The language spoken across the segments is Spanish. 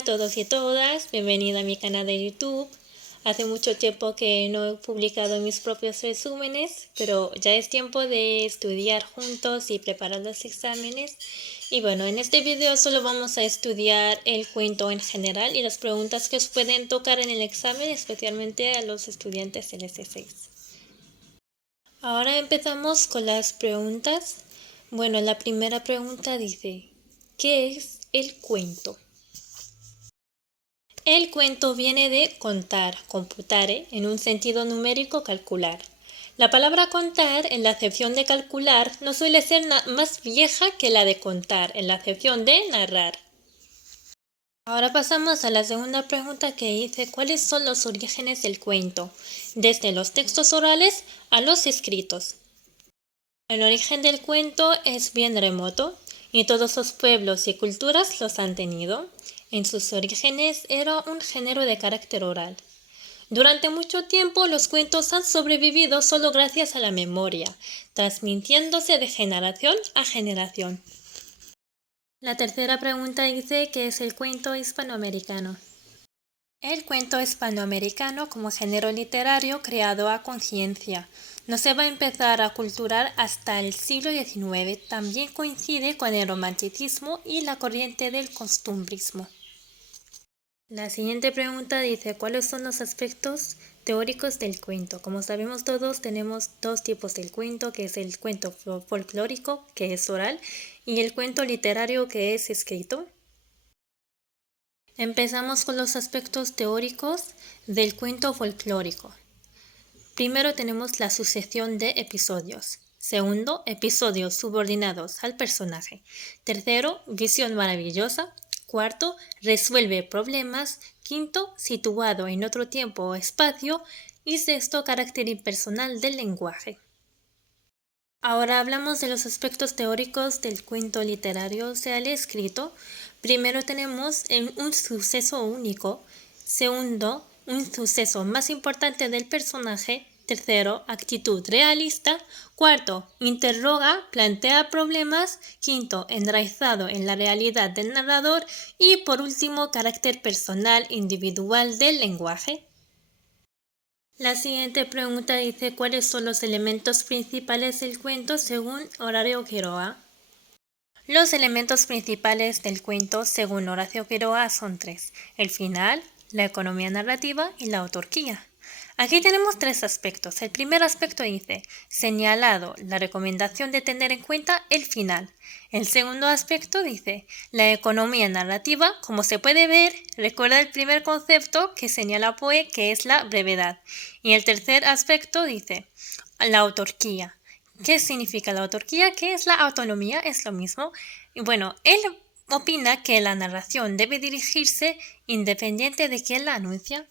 a todos y todas, bienvenido a mi canal de YouTube. Hace mucho tiempo que no he publicado mis propios resúmenes, pero ya es tiempo de estudiar juntos y preparar los exámenes. Y bueno, en este video solo vamos a estudiar el cuento en general y las preguntas que os pueden tocar en el examen, especialmente a los estudiantes del S6. Ahora empezamos con las preguntas. Bueno, la primera pregunta dice, ¿qué es el cuento? El cuento viene de contar, computare, en un sentido numérico, calcular. La palabra contar, en la acepción de calcular, no suele ser más vieja que la de contar, en la acepción de narrar. Ahora pasamos a la segunda pregunta que dice, ¿cuáles son los orígenes del cuento? Desde los textos orales a los escritos. El origen del cuento es bien remoto y todos los pueblos y culturas los han tenido. En sus orígenes era un género de carácter oral. Durante mucho tiempo los cuentos han sobrevivido solo gracias a la memoria, transmitiéndose de generación a generación. La tercera pregunta dice ¿qué es el cuento hispanoamericano? El cuento hispanoamericano como género literario creado a conciencia. No se va a empezar a culturar hasta el siglo XIX. También coincide con el romanticismo y la corriente del costumbrismo. La siguiente pregunta dice, ¿cuáles son los aspectos teóricos del cuento? Como sabemos todos, tenemos dos tipos del cuento, que es el cuento folclórico, que es oral, y el cuento literario, que es escrito. Empezamos con los aspectos teóricos del cuento folclórico. Primero tenemos la sucesión de episodios. Segundo, episodios subordinados al personaje. Tercero, visión maravillosa. Cuarto, resuelve problemas. Quinto, situado en otro tiempo o espacio. Y sexto, carácter impersonal del lenguaje. Ahora hablamos de los aspectos teóricos del cuento literario, o sea, el escrito. Primero tenemos un suceso único. Segundo, un suceso más importante del personaje. Tercero, actitud realista. Cuarto, interroga, plantea problemas. Quinto, enraizado en la realidad del narrador. Y por último, carácter personal individual del lenguaje. La siguiente pregunta dice ¿cuáles son los elementos principales del cuento según Horacio Quiroga? Los elementos principales del cuento según Horacio Quiroga son tres: el final, la economía narrativa y la autarquía. Aquí tenemos tres aspectos. El primer aspecto dice, señalado la recomendación de tener en cuenta el final. El segundo aspecto dice, la economía narrativa, como se puede ver, recuerda el primer concepto que señala Poe, que es la brevedad. Y el tercer aspecto dice, la autarquía. ¿Qué significa la autarquía? ¿Qué es la autonomía? Es lo mismo. Y bueno, él opina que la narración debe dirigirse independiente de quién la anuncia.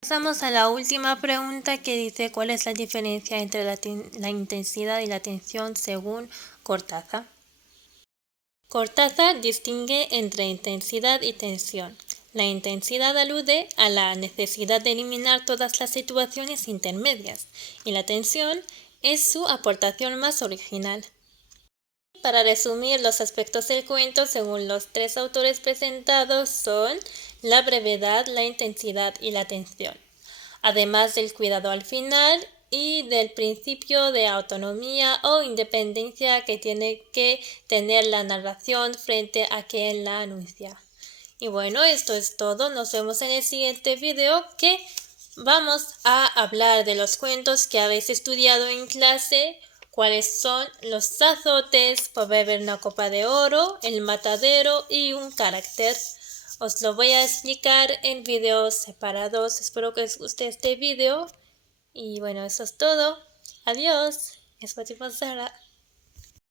Pasamos a la última pregunta que dice ¿cuál es la diferencia entre la intensidad y la tensión según Cortázar? Cortázar distingue entre intensidad y tensión. La intensidad alude a la necesidad de eliminar todas las situaciones intermedias y la tensión es su aportación más original. Para resumir, los aspectos del cuento, según los tres autores presentados, son la brevedad, la intensidad y la tensión, además del cuidado al final y del principio de autonomía o independencia que tiene que tener la narración frente a quien la anuncia. Y bueno, esto es todo. Nos vemos en el siguiente video que vamos a hablar de los cuentos que habéis estudiado en clase. ¿Cuáles son los azotes por beber una copa de oro, el matadero y un carácter? Os lo voy a explicar en videos separados. Espero que os guste este video. Y bueno, eso es todo. Adiós. Es Sara.